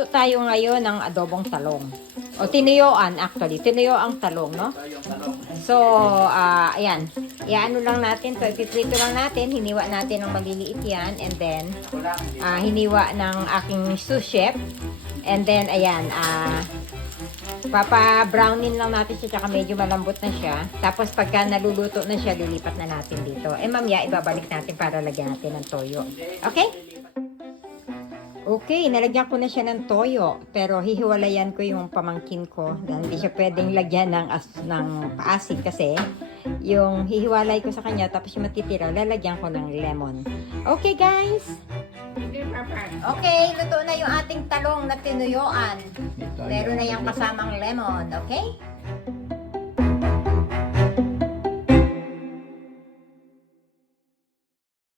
Magluluto tayo ngayon ng adobong talong. O tinuyuan actually. Tinuyo ang talong, no? So, ayan. Iano lang natin to. Ipiprito lang natin. Hiniwa natin ng maliliit yan. And then, hiniwa ng aking sous chef. And then, ayan. Papa-brownin lang natin siya. Tsaka medyo malambot na siya. Tapos, pagka naluluto na siya, lilipat na natin dito. Mamaya, ibabalik natin para lagyan natin ng toyo. Okay? Okay, nalagyan ko na siya ng toyo, pero hihiwalayan ko yung pamangkin ko dahil hindi siya pwedeng lagyan ng paasin kasi yung hihiwalay ko sa kanya tapos yung matitira, lalagyan ko ng lemon. Okay, guys? Okay, luto na yung ating talong na tinuyuan. Meron na yung kasamang lemon, okay?